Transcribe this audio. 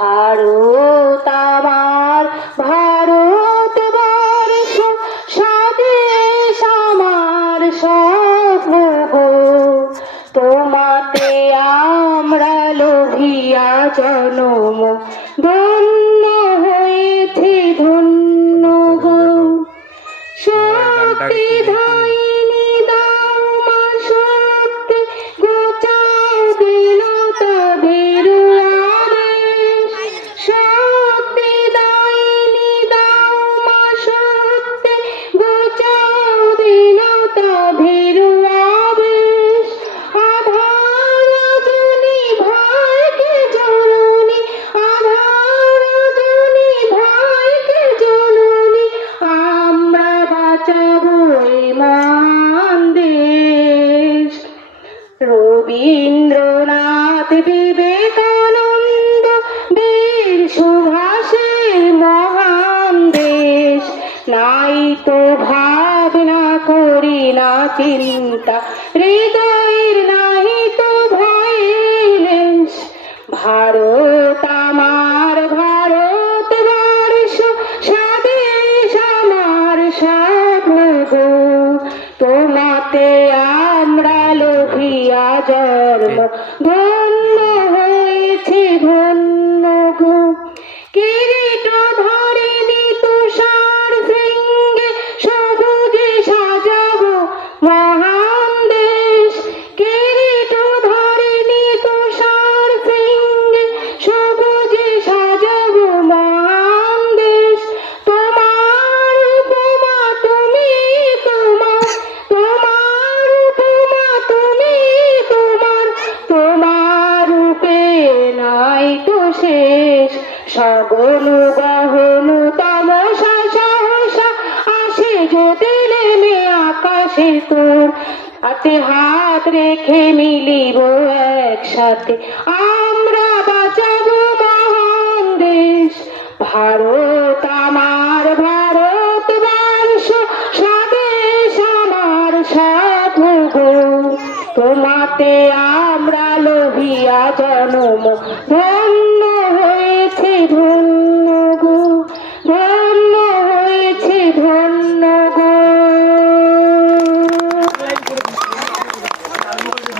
ভারত আমার ভারতবর্ষ, স্বদেশ আমার স্বপ্ন গো। তোমাতে আমরা লোভিয়া জনম, ধন্য হয়েছে ধন্য গো। শক্তি ধাইনি দাও মা শক্তি, গোচাও দিল তবের আদেশ। শক্তি দাইনি দাও মা শক্তি, গোচাও দিল তবের আদেশ। আধার রজনী ভাইকে জননী, আধার রজনী ভাইকে জননী, আমরা বাঁচাবো ইমান দেশ। রবীন্দ্রনাথ বিবেকানন্দ বীর সুভাষের মহান দেশ, নাই তো ভাবনা করি না চিন্তা, হৃদয়ের নাই তো ভয়েস। ভারত আমার ভারতবর্ষ, স্বদেশ আমার স্বপ্ন গো। তোমাতে আমরা লোভিয়া জন্ম, ধন্য হয়েছে ধন্য গো। কিরীট ধরেনি তুষার শৃঙ্গে, সবুজে সাজাবো মহান দেশ। কিরীট ধরেনি তুষার শৃঙ্গে, সবুজে সাজাবো মহান দেশ। তোমার উপমা তুমি তোমার, তোমার উপমা তুমি তোমার, তোমার রূপে নাই তো শেষ। সগন গহন তমসা সহসা আসে যদি নেমে আকাশে তোর, হাতে হাত রেখে মিলিব একসাথে, আমরা বাঁচাবো মহান দেশ। ভারত আমার ভারতবর্ষ, স্বদেশ আমার স্বপ্ন গো। তোমাতে আমরা লোভিয়া জনম, ধন্য হয়েছে ধন্য।